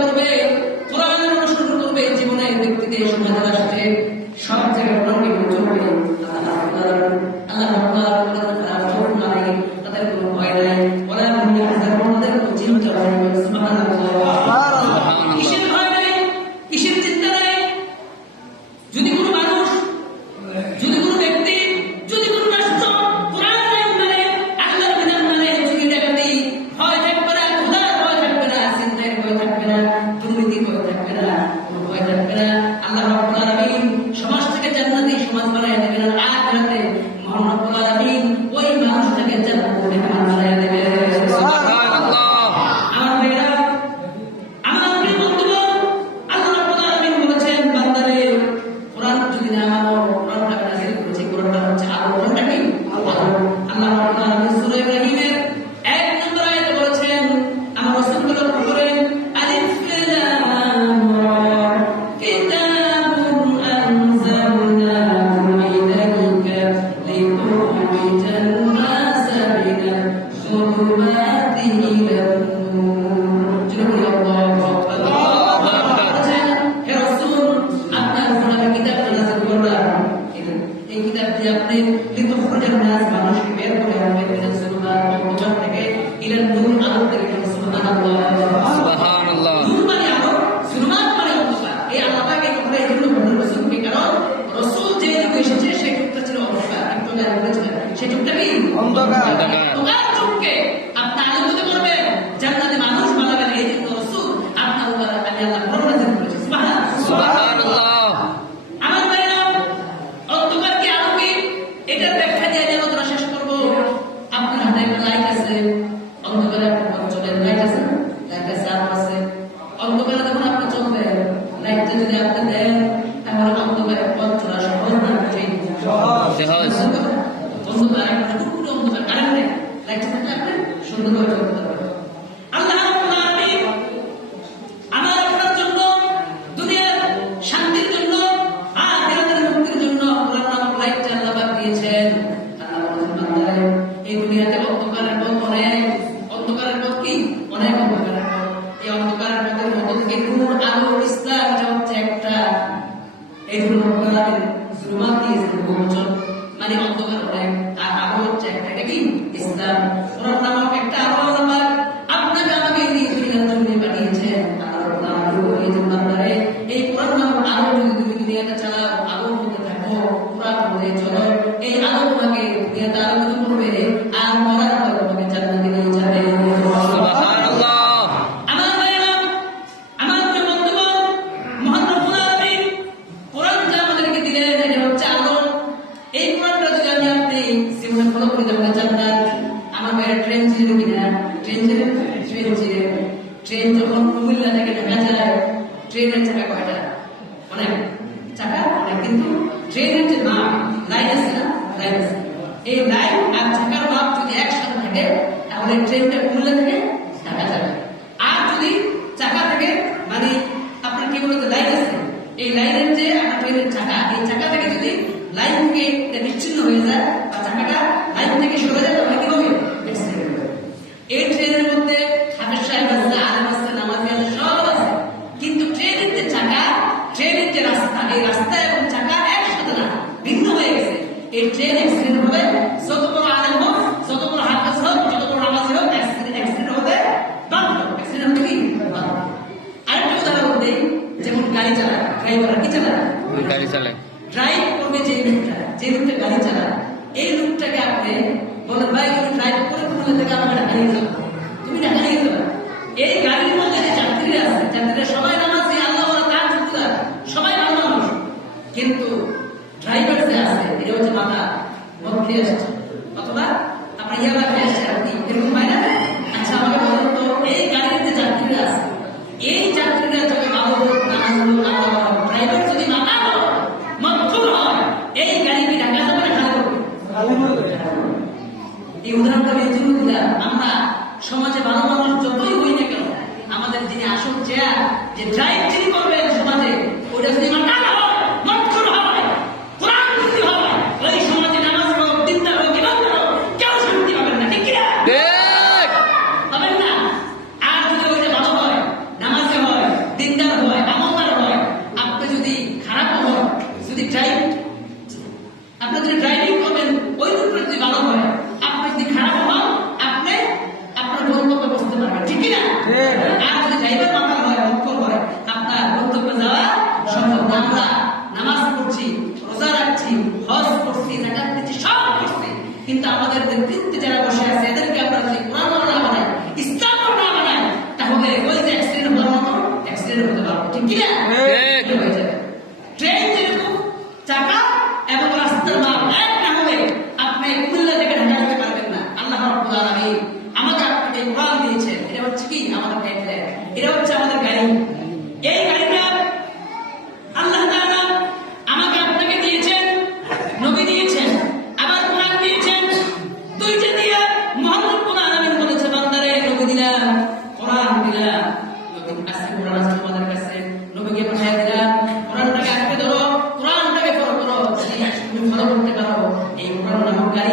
করবে, কোরআনের অনুসরণ করবে, জীবনে ব্যক্তিতে সমাজে রাষ্ট্রে সব জায়গায় কোরআনকে চলবে। আল্লাহ তাদের কোনো ভয় নাই, ওরা তাদের কোনো চিন্তা নাই। কিসের ভয় নাই, কিসের চিন্তা নাই? যদি কোনো মানুষ, যদি কোনো ব্যক্তি, যদি কোনো রাষ্ট্র কোরআনের আইন মানে, আল্লাহর বিধান মানে, যদি দেখাতে ভয় থাকবে না, খোদার ভয় থাকবে না, চিন্তার ভয় থাকবে না, দুর্নীতির ভয় থাকবে না, কোনো ভয় থাকবে না। আল্লাহ রাব্বুল আলামিন সমাজ থেকে জান্নাতি সমাজ বানায় দেবেন। আর আখিরাতে মহান রাব্বুল আলামিন ওই মানুষটাকে জান্নাতের মেহমান বানায় দেবেন। সুবহানাল্লাহ। আমার ভাইরা, আমার প্রিয় বন্ধুগণ, আল্লাহ রাব্বুল আলামিন বলেছেন বান্দারে কোরআন যদি না মানো, কোরআনটা নাযিল করেছে, কোরআনটা হচ্ছে আলো। কোরআনটা কি? আলো। আল্লাহ রাব্বুল আলামিন সূরা ইব্রাহিমের 1 নম্বর আয়াতে বলেছেন, আমার রাসূলকে লক্ষ্য করেন, আলিফ লাম রা কিতাবুন আনজালনাহু ইলাইকা লিতুখরিজান নাসা মিনাল যুলুমাতি ইলান নূর। জোরে আল্লাহু আকবার। হে রাসূল, আপনার উপর আমি কিতাব নাযিল করলাম, এই কিতাব দিয়ে আপনি লিতুখরিজান নাস, মানুষকে বের করে আনবেন মিনাল যুলুমাতি, অন্ধকার থেকে, ইলান নূর, আলো থেকে। সুবহানাল্লাহ। সুবহানাল্লাহ। নূর মানে আলো, যুলুমাত মানে অন্ধকার। এই আল্লাহকে কথা এই জন্য বলেন রাসূলকে, কারণ রাসূল যে যুগে এসেছে সেই যুগটা ছিল অন্ধকার। কিন্তু যারা বলেছিলেন সেই যুগটা কি? অন্ধকার। অন্ধকার যুগকে আপনি আলোকিত করবেন, জান্নাতে মানুষ বানাবেন। এই জন্য রাসূল আপনার উপর আমি আল্লাহ কোরআন নাযিল করেছি। সুবহানাল্লাহ। সুবহানাল্লাহ। আমার ভাইরা, অন্ধকার কি আলো কি? এটার ব্যাখ্যা দিয়ে আমি আলোচনা শেষ করব। আপনার হাতে একটা লাইট আছে, অন্ধকারে আপনি পথ চলেন, লাইট আছে না? লাইটের চাপ আছে। অন্ধকারে যখন আপনি চলবেন, লাইটটা যদি আপনি দেন, তাহলে অন্ধকারে পথ চলা সহজ না কঠিন? সহজ। অন্ধকার, পুরো অন্ধকার, কারেন্ট নেই, লাইটটা থাকলে আপনি সুন্দরভাবে চলতে পারবেন। আল্লাহ রাব্বুল আলামিন আমার আপনার জন্য, দুনিয়ার শান্তির জন্য, আখিরাতের মুক্তির জন্য কোরআন নামক লাইটটা আল্লাহ পাক দিয়েছেন। আল্লাহ বলেন, বান্দারে, এই দুনিয়াতে অন্ধকারের পথ অনেক। অন্ধকারের পথ কি? অনেক অন্ধকারের পথ। এই অন্ধকারের পথের মধ্য থেকে নূর, আলো, ইসলাম, এটা হচ্ছে একটা। এই জন্য রব্বুল আলামিন যুলুমাত দিয়েছেন বহুবচন, মানে অন্ধকার অনেক, আর আলো হচ্ছে একটা। এটা কি? ইসলাম। কোরআন নামক একটা আলো আল্লাহ পাক আপনাকে আমাকে এই দুনিয়ার জন্য পাঠিয়েছেন। আল্লাহ রাব্বুল আলামিন বলেছেন, বান্দারে, এই কোরআন নামক আলো যদি তুমি দুনিয়াতে চালাও, আলোর মধ্যে থাকো, কোরআন মধ্যে চলো, এই আলো তোমাকে দুনিয়াতে আলোকিত করবে, আর মরার পর তোমাকে জান্নাতে নিয়ে যাবে। সুবহানাল্লাহ। আমার ভাইরা, আমার প্রিয় বন্ধুগণ, মহান রব্বুল আলামিন কোরআন যা আমাদেরকে দিলেন, এটা হচ্ছে আলো। এই কোরআনটা যদি আমি আপনি জীবনে ফলো করি, তাহলে জান্নাত। আমার ভাইরা, ট্রেন ছিল কিনা? ট্রেন ছিল? ট্রেন ছিল। ট্রেন যখন কুমিল্লা থেকে ঢাকা যায়, ট্রেনের চাকা কয়টা? অনেক চাকা, অনেক। কিন্তু ট্রেনের যে নাম, লাইন আছে না? লাইন আছে। এই লাইন আর চাকার মাপ যদি একসাথে থাকে, তাহলে ট্রেনটা কুমিল্লা থেকে ঢাকা যাবে। আর যদি চাকা থেকে, মানে আপনার কি বলতে, লাইন আছে, এই লাইনের যে আমার ট্রেনের চাকা, এই চাকা থেকে যদি লাইন থেকে বিচ্ছিন্ন হয়ে যায়, বা চাকাটা লাইন থেকে সরে যায়, তাহলে কি হবে? অ্যাক্সিডেন্ট হবে। এই ট্রেনের মধ্যে হাফেজ সাহেব আছে, আলেম আছে, নামাজি আছে, সব আছে। কিন্তু ট্রেনের যে চাকা, ট্রেনের যে রাস্তা, এই রাস্তা এবং চাকা একসাথে না, ভিন্ন হয়ে গেছে। এই ট্রেন অ্যাক্সিডেন্ট হবে। যত বড় আলেম হোক, যত বড় হাফেজ হোক, যত বড় নামাজি হোক, অ্যাক্সিডেন্ট হতে বাধ্য। অ্যাক্সিডেন্ট হতে কি বাধ্য। আরেকটা উদাহরণ দেই, যেমন গাড়ি চালায়, ড্রাইভার কি চালায়? গাড়ি চালায়। ড্রাইভ করবে যে লোকটা, যে লোকটা গাড়ি চালায়, এই লোকটাকে আপনি বলেন, ভাই তুমি ড্রাইভ করে কুমিল্লা থেকে আমাকে ঢাকা নিয়ে যাও, তুমি ঢাকা নিয়ে যাও। এই গাড়ির মধ্যে যে যাত্রীরা আছে, যাত্রীরা সবাই নামাজি, আল্লাহ ওয়ালা, তার যুক্তরা সবাই ভালো মানুষ। কিন্তু ড্রাইভার যে আছে, এটা হচ্ছে মাথা মদ খেয়ে আসছে, অথবা আপনার ইয়াবা খেয়ে আসছে, আপনি এরকম হয় না? আচ্ছা, আমাকে বলুন তো, এই গাড়ির যে যাত্রীরা আছে, এই যাত্রীরা যদি ভালো ড্রাইভার যদি মাথা মধ্যম হয়, এই গাড়ি কি ঢাকা যাবে না খারাপ হবে? এই উদাহরণটা আমি জন্য দিলাম। আমরা সমাজে ভালো মানুষ যতই হই না কেন, আমাদের যিনি আসল চেয়ার, যে ড্রাইভ যিনি করবেন সমাজে, ওটা যদি মাথা হয়, মধ্যম হয়, কোরআন বুদ্ধি হয়, ওই সমাজে নামাজ হোক, দিনদার হোক, ইমানদার হোক, কেউ শান্তি পাবেন না। ঠিক কিনা? পাবেন না। আর যদি ওইটা ভালো হয়, নামাজে হয়, গাড়ি। এই গাড়িটা আল্লাহ তাআলা আমাকে আপনাকে দিয়েছেন, নবী দিয়েছেন, আবার কোরআন দিয়েছেন। দুইটা দিয়ে মহান রব্বুল আলামিন বলেছে, বান্দারে নবী দিলাম, কোরআন দিলাম। নবী কাছে কোরআন আছে তোমাদের কাছে, নবীকে পাঠিয়ে দিলাম। কোরআনটাকে আঁকড়ে ধরো, কোরআনটাকে ফলো করো, যদি তুমি ফলো করতে পারো, এই কোরআন নামক গাড়ি